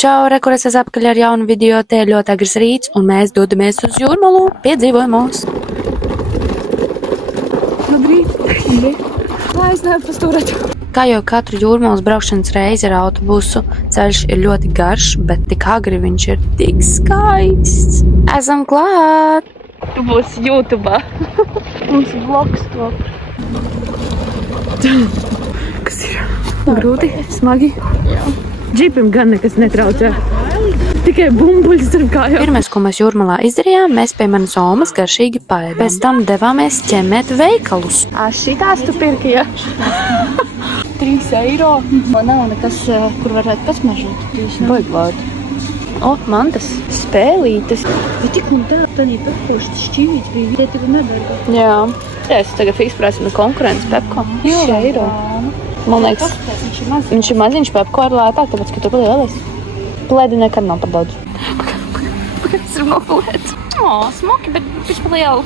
Čau, kur es esmu atpakaļ ar jaunu video, te ļoti agrs rīts, un mēs dodamies uz Jūrmalu piedzīvojumos. Labrīt. Lai es nepastūrētu. Kā jau katru Jūrmalas braukšanas reizi ar autobusu, ceļš ir ļoti garš, bet tik agri viņš ir tik skaists. Esam klāt! Tu būsi YouTube'ā. Mums vlogs top. Kas ir? Grūti? Smagi? Jā. Džipim gan nekas netraucē. Tikai bumbuļi starp kājām. Pirmais, ko mēs Jūrmalā izdarījām, mēs pie manas omas garšīgi paēdām. Pēc tam devāmies ķemmēt veikalus. Šitās tu pirki, ja? 3 eiro. Man nav nekas, kur varētu pasmažot. Baigvārdi. O, man tas spēlītes. Bet tik un tā, Tanī Pepkošas šķīvīts bija vieta, tik un nedarga. Jā. Es tagad fiksprēsim no konkurences Pepko. 6 eiro. Man liekas, viņš ir maziņš, Pepko ir lētāk, tāpēc, ka tur palielis. Plēdi nekad nav par daudz. Pagads ir mokulēts. Smuki, bet viņš palieli.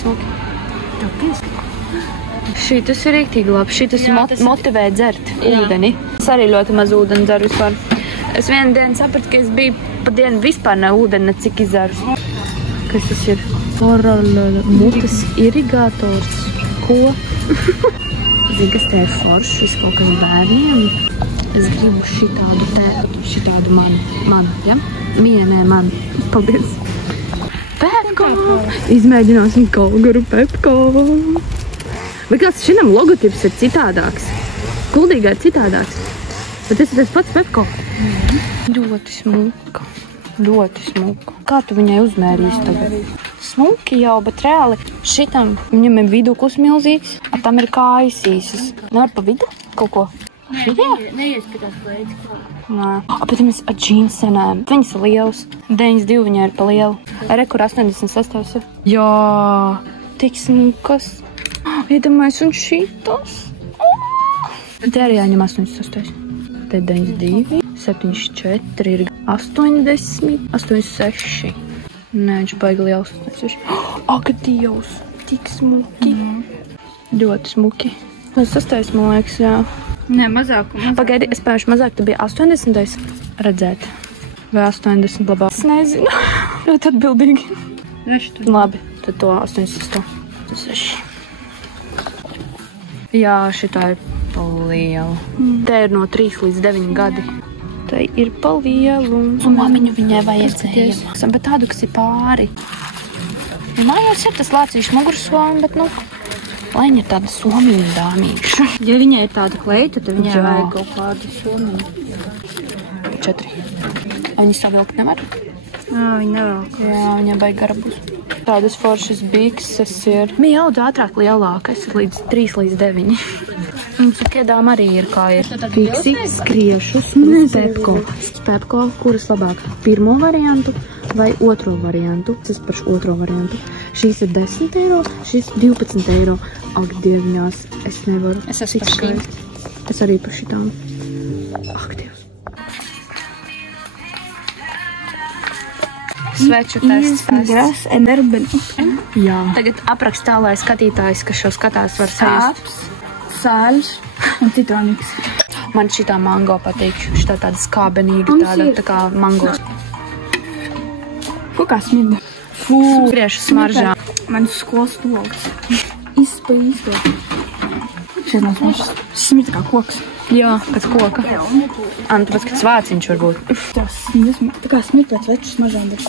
Smuki. Šitas ir rīktīgi labi. Šitas motivē dzert ūdeni. Es arī ļoti maz ūdeni dzeru vispār. Es vienu dienu sapratu, ka es biju pa dienu vispār ne ūdeni, cik izderu. Kas tas ir? Mutes irigators. Ko? Zini, kas te ir foršs, kaut kas bērniem. Es gribu šitādu manu, ja? Mienē manu. Paldies. Pepko! Izmēģināsim Kalgaru Pepko. Vai kāds šinam logotips ir citādāks? Kuldīgā ir citādāks. Bet tas ir tas pats Pepko. Ļoti smuka. Ļoti smuka. Kā tu viņai uzmērīsi tagad? Smuki jau, bet reāli šitam viņam ir viduklis milzīgs, a tam ir kājas īsas. Nevar pa vidu kaut ko? Neieskatās plēdzi. Nē. Bet mēs ar džīnsenēm. Viņas ir lielas. 92 viņai ir pa lielu. Rekur 86 ir. Jā, tik smukas. Iedomājies un šitas. Te arī jāņem 86. Te 92, 74 ir 80, 86. Nē, viņš baigi liels. Ak, Dievs, tik smuki. Ļoti smuki. 86, man liekas, jā. Nē, mazāk. Pagaidi, es pēšu mazāk, tu bija 80. redzēt. Vai 80 labāk? Es nezinu. Ļoti atbildīgi. Labi, tad to 86. Jā, šitā ir pa lielu. Te ir no 3 līdz 9 gadi. Tai ir pa lielu. Somiņu viņai vajadzēja. Bet tādu, kas ir pāri. Ja mājās ir tas lācīšu mugursomi, bet, lai viņa ir tāda somiņa dāmīša. Ja viņai ir tāda kleita, tad viņai vajag kaut kādu somiņu. 4. Viņi savilkt nevar? Viņa nevelk. Jā, viņai baigi gara būs. Tādas foršas bikses ir. Viņa audz ātrāk lielākas, līdz 3 līdz 9. Mums kiedām arī ir kā ir. Fiksi, skriešus un Pepko. Pepko, kuras labāk? Pirmo variantu vai otro variantu? Es par otro variantu. Šīs ir 10 eiro, šīs 12 eiro. Ak, dieviņās, es nevaru. Es esmu par šīm. Es arī par šitām. Ak, Dievs. Sveču tests. Jā. Tagad aprakst tā, lai skatītājs, kas šo skatās, var sajust. Sāļš un citroniks. Man šitā mango patīk. Šitā tāda skābenīga, tāda tā kā mangos. Ko kā smida? Fū. Griešu smaržā. Man skolas logs. Izspa īsto. Šeit nav smaržas. Smida kā koks. Jā, pēc koka. Tāpēc, ka svāciņš var būt. Tā kā smida pēc veču smaržām, bet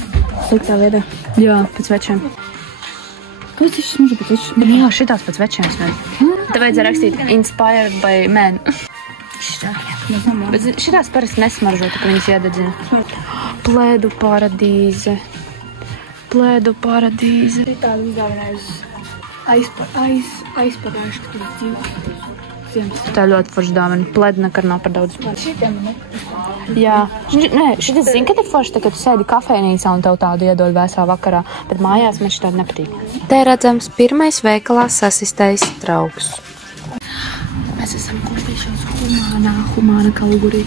sliktā veidā. Jā, pēc večiem. Kāpēc viņš smarža pēc veču smaržām? Jā, šitās pēc večiem smēd. Te vajadzēja rakstīt inspired by men. Bet šitās parasti nesmaržo, tā ka viņas iededzina. Plēdu paradīze. Plēdu paradīze. Tādu uzdāvinājus aizpadājuši, ka tu dzīvo. Tā ļoti forša dāvana. Plēdu nekad nav par daudz. Šitiem man Jā. Šitas zini, ka ir forši, ka tu sēdi kafejnīcā un tev tādu iedod vēsā vakarā, bet mājās man šitādi nepatīk. Te redzams pirmais veikalā sasistais trauks. Mēs esam kostīšanas humāna Kalgurī.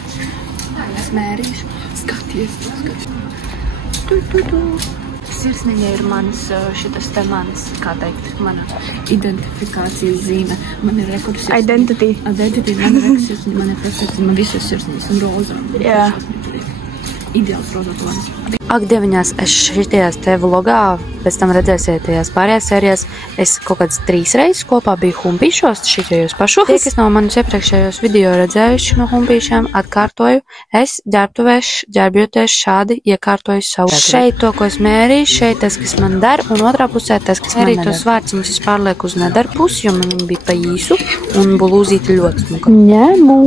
Smērīšu. Skaties. sirsniņa ir manas, šitas te manas, kā teikt, mana identifikācijas zīme. Man ir rekurs sirsniņa. Identity, man ir rekurs sirsniņa, man ir perfekts, man visas sirsniņas un roza. Jā. Ideāls roza tonis. Ak, dieviņās, es šitajās te vlogā, pēc tam redzēsiet tajās pārējās sērijās, es kaut kāds 3 reizes kopā biju humpīšos, šitajos pašos. Tie, kas nav manus iepriekšējos video redzējuši no humpīšiem, atkārtoju, es ģērbjoties šādi iekārtoju savu. Šeit to, ko es mērīju, šeit tas, kas man der, un otrā pusē tas, kas man nedara. Tos vārciņus es pārlieku uz nedaru pusi, jo man viņi bija pa īsu, un bulūzīti ļoti smuka. Ņemu.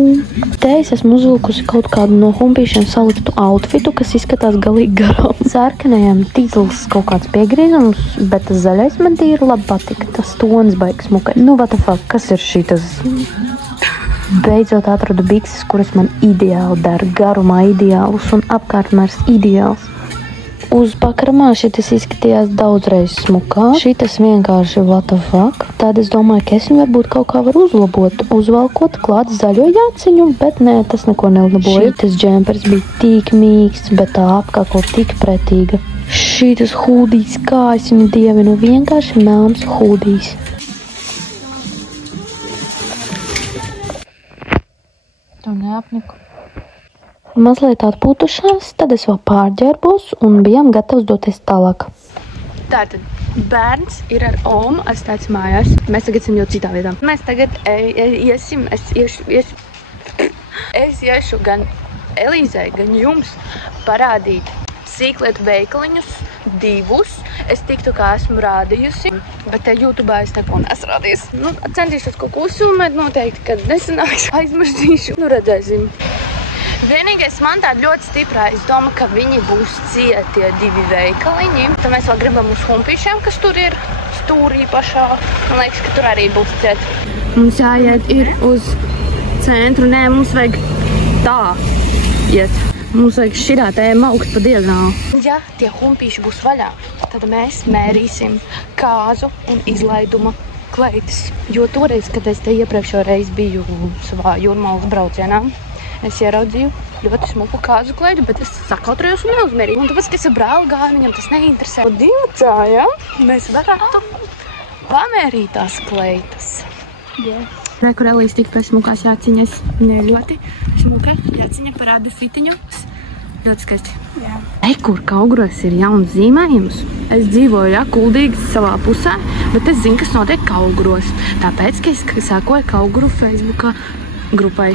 Te es esmu uzvilkusi kaut kādu no humpīšiem saliktu outfitu, kas izskatās galīgi garām. Sarkanajam tīzls kaut kāds piegrīzums, bet tas zaļais man tīri labi patika. Tas tonis baigs smukai. Nu, what the fuck, kas ir šitas? Beidzot atradu bikses, kuras man ideāli dara, garumā ideālus un apkārtmērs ideāls. Uz pakaramā šitas izskatījās daudzreiz smukā. Šitas vienkārši what the fuck. Tad es domāju, ka es viņu varbūt kaut kā var uzlabot, uzvalkot klāt zaļo jāciņu, bet nē, tas neko nelaboja. Šitas džempers bija tik mīksts, bet tā apkakla tik pretīga. Šitas hūdīs, kā es viņu dievinu, vienkārši melns hūdīs. Tu neapniku. Mazliet atpūtušās, tad es vēl pārģērbos un bijām gatavs doties tālāk. Tātad bērns ir ar Omu, atstāts mājās. Mēs tagad esam jau citā vietā. Mēs tagad es iešu gan Elīzei, gan jums parādīt sīklietu veikaliņus, 2. Es tiktu, kā esmu rādījusi, bet te YouTube'ā es neko neesmu rādījusi. Nu, centīšos kaut ko uzfilmēt noteikti, kad nesanāks, aizmirstīšu. Nu, redzēsim. Vienīgais man tāda ļoti stiprā, es domāju, ka viņi būs cietie 2 veikaliņi. Tad mēs vēl gribam uz humpīšiem, kas tur ir stūrī pašā. Man liekas, ka tur arī būs cieti. Mums jāiet ir uz centru. Nē, mums vajag tā iet. Mums vajag šitā tēma augt pa diagonāli. Ja tie humpīši būs vaļā, tad mēs mērīsim kāzu un izlaiduma kleitas. Jo toreiz, kad es te iepriekšo reizi biju savā jūrmalas braucienā, es ieraudzīju ļoti smuku kāzu kleidu, bet es sakautrējos un neuzmērīju. Un tāpēc, ka es ar brāli gāju, viņam tas neinteresē. Divcā, ja? Mēs varētu pamērīt tās kleitas. Jā. Re, kur Elīs tik pēc smukās jāciņas. Viņa ir ļoti smuka jāciņa, parāda fitiņu. Ļoti skaisti. Jā. Kur Kaugros ir jauns zīmējums. Es dzīvoju, kuldīgi savā pusē, bet es zinu, kas notiek Kaugros. Tāpēc, ka es sākoju Kauguru Facebookā grupai.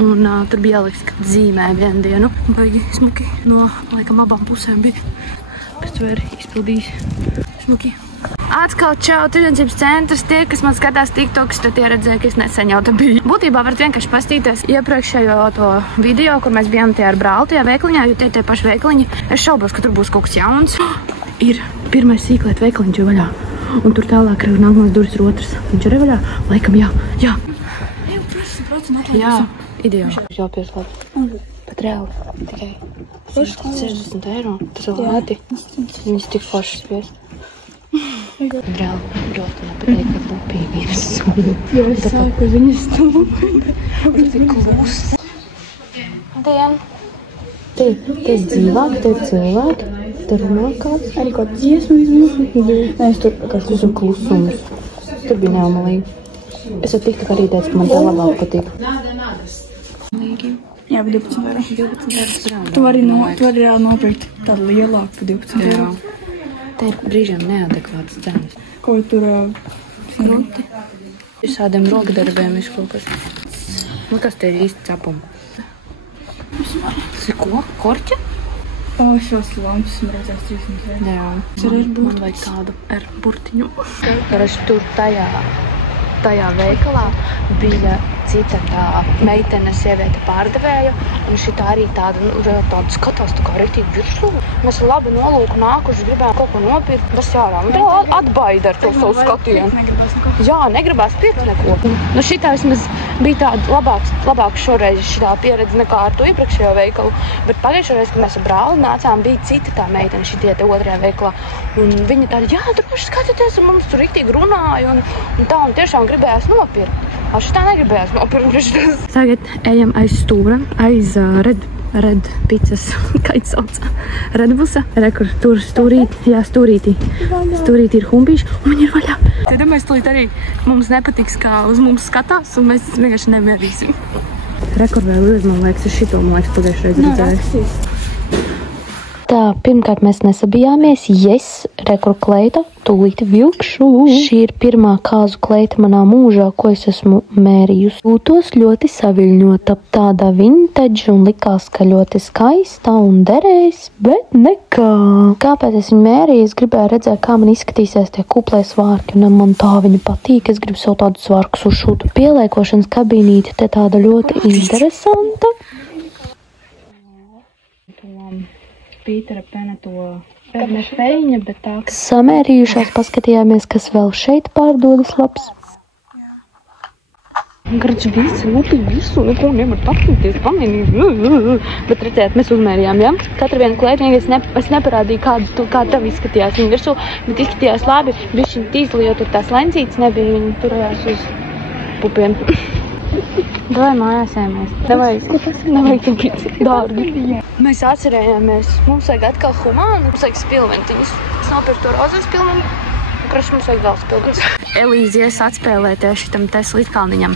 Un tur bija ieliks, kad zīmē vienu dienu. Baigi smuki no, laikam, abām pusēm bija. Pēc to ir izpildījis smuki. Atkal čau, tirdzniecības centrs. Tie, kas man skatās TikToks, tad tie redzēja, ka es nesen jau te biju. Būtībā varat vienkārši pastīties iepriekšējo to video, kur mēs bijām tie ar brāli tajā veikaliņā, jo tie paši veikaliņi. Es šaubos, ka tur būs kaut kas jauns. Ir pirmais sīklēt veikaliņš jau vaļā. Un tur tālāk ir nākamās durvis ir otrs. Viņš arī vaļā? Laikam jā. Jā. Jā. Ideāli. Jau pieslēdz. Pat reāli. Tikai 60 eiro. Tas ir lēti. Viņas tik foršas pies. Reāli ļoti nepatīk, ka lupīgi ir sūdi. Jo es sāku viņas stūmēt. Tas ir klusi. Dien. Te ir dzīvāk, te ir cilvēki. Te runā kāds. Arī kaut dziesmu izmūs. Nē, es tur kāds klusums. Tur bija neomalīgi. Es jau tiktu arī teicu, ka man tā labāk patīk. Jā, bet 12 eiro. 12 eiro. Tu vari reāli nopirkt tādu lielāku pa 12 eiro. Te ir brīžiem neadekvātas cenas. Ko tur krūti? Visādiem rokdarbiem visu kaut kas. Nu, kas te ir īsti cepumi? Tas ir ko? Korķa? O, šos lampas esmu redzējis 300 eiro. Jā, man vajag tādu ar burtiņu. Karaši tur tajā veikalā bija cita tā meitene, sieviete pārdevēja, un šitā arī tāda skatās tā kā riktīgi virsū. Mēs labi nolūku nākuši, gribējām kaut ko nopirkt, tas jārā. Un tā atbaida ar to savu skatienu. Jā, negribās pirkt neko. Nu šitā vismaz bija tāda labāk šoreiz šitā pieredze nekā ar to iepriekšējo veikalu. Bet pagājušo reizi, kad mēs ar brāli nācām, bija cita tā meitene šitie te otrajā veikalā. Un viņa tāda, jā, droši skatieties, un mums tur riktīgi runāja, un tā, un tiešām gribējās nopirkt. Šitā negribējās nopirkt. Tagad ejam aiz stūra, aiz Red pizzas, kā it sauc, Redbusa, kur tur stūrīti, jā, stūrīti ir humpīši, un viņi ir vaļā. Tad mēs tūlīt arī mums nepatiks, kā uz mums skatās, un mēs vienkārši nemierīsim. Kur vēl līdz, man liekas, es šito, man liekas, pagājušreiz redzēju. Tā, pirmkārt mēs nesabijāmies, rekur kleita, tūlīt vilkšu. Šī ir pirmā kāzu kleita manā mūžā, ko es esmu mērījusi. Jūtos ļoti saviļņota, tāda vintage un likās, ka ļoti skaista un derēs, bet nekā. Kāpēc es viņu mērīju? Es gribēju redzēt, kā man izskatīsies tie kuplē svārki, un man tā viņa patīk. Es gribu sev tādu svārku sušūtu. Pieliekošanas kabīnīte te tāda ļoti interesanta. Pītera Pena to ne feiņa, bet tā... Samērījušās, paskatījāmies, kas vēl šeit pārdodas labs. Garš visu, neko nevar paskatīties, pamainīt. Bet redzēt, mēs uzmērījām, ja? Katra viena kleitiņa, es neparādīju, kā tev izskatījās viņa virsū, bet izskatījās labi. Bišķiņ tīzli, jo tur tās lencītes nebija, viņi turējās uz pupiem. Davai mājās ēmēs. Davai tāpēc dārgi. Mēs atcerējāmies, mums vajag atkal humānu, mums vajag spilventiņus. Es nopirku to rozo spilvenu, un kraš mums vajag vēl spilvenus. Elīzies atspēlēties šitam te slitkalniņam.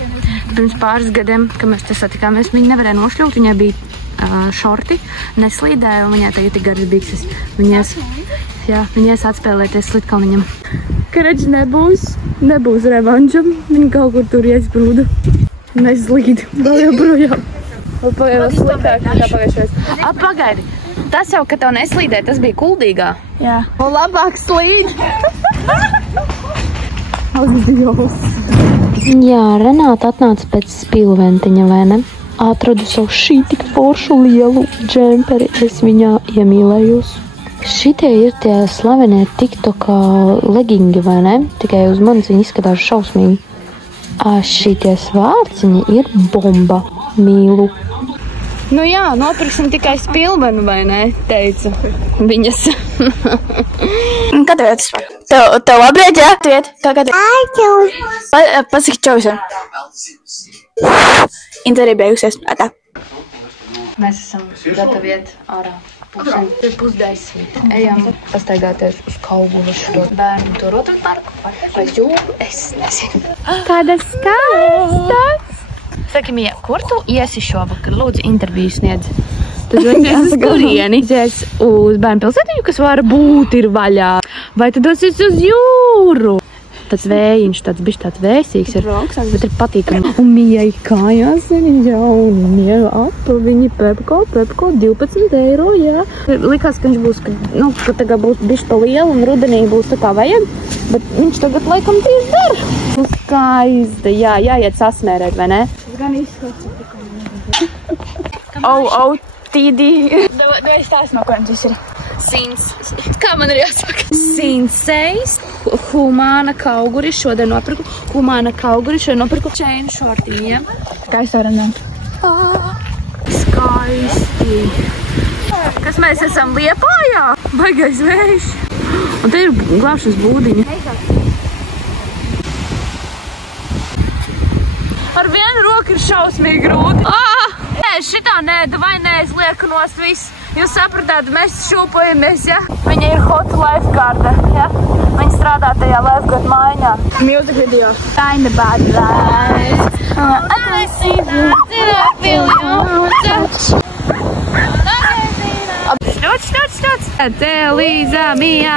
Pirms pāris gadiem, kad mēs te satikāmies, viņa nevarēja nošļūt, viņai bija šorti, neslīdēja, un viņai tagad ir garas bikses. Viņai atspēlēties slitkalniņam. Karadž nebūs revanžam, viņa kaut kur tur iesprūda. Neslīd, vēl joprojām. Vēl sliktāk nekā pagājušais. Pagaidi, tas jau, ka tev neslīdē, tas bija kuldīgā. Jā. Un labāk slīd. Jā, Renāta atnāca pēc spilventiņa, vai ne? Atradu savu šī tik foršu lielu džemperi, es viņā iemīlējos. Šitie ir tie slavenie TikTokā legingi, vai ne? Tikai uz manis viņi izskatās šausmīgi. Šitie svārciņi ir bomba. Mīlu. Nu jā, nopirksim tikai spilvenu, vai ne? Teica viņas. Kā tev iet? Tev labi iet, jā? Tu iet? Kā tev? Pasaki čau visiem. Intervija beigusies. Tā. Mēs esam gatavi iet ārā. Pusdesmit. Ejam pastaigāties uz Kauguvu šo bērnu turotu parku. Vai jūru? Es nezinu. Kāda skaista! Saki, Mija, kur tu iesi šovakar? Lūdzu, interviju sniedz. Tad dosies uz kurieni? Dosies uz bērnu pilsētiņu, kas var būt ir vaļā. Vai tu dosies uz jūru? Tas vējiņš, bišķi tāds vēsīgs ir, bet ir patīkami. Un Mijai kājās ir jauni apaviņi, Pepko, 12 eiro, jā. Likās, ka viņš būs, ka tagad būs bišķi pa lielu un rudenī būs tā kā vajag, bet viņš tagad laikam tieši dara. Skaista, jā, jāiet sasmērēt, vai ne? Gan izskatās. Tīdī. Es tās no kuriem tas ir. Kā man ir jāsaka? Sinsejs, humāna kauguri, šodien nopirku. Čēnu šortiņiem. Kā es varu runāt? Skaisti. Kas mēs esam Liepājā? Baigais vējš. Un te ir glābšanas būdiņa. Ar vienu roku ir šausmīgi grūti. Nē, šitā nē, vai nē, es lieku nost viss. Jūs sapratāt, mēs šūpojamies, ja? Viņa ir hot lifeguarda, ja? Viņa strādā tajā lifeguard mājiņā. Music video. Kinda bad life. I see that I feel your touch. Šķots. Elīza, Mija.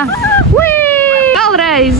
Vēlreiz.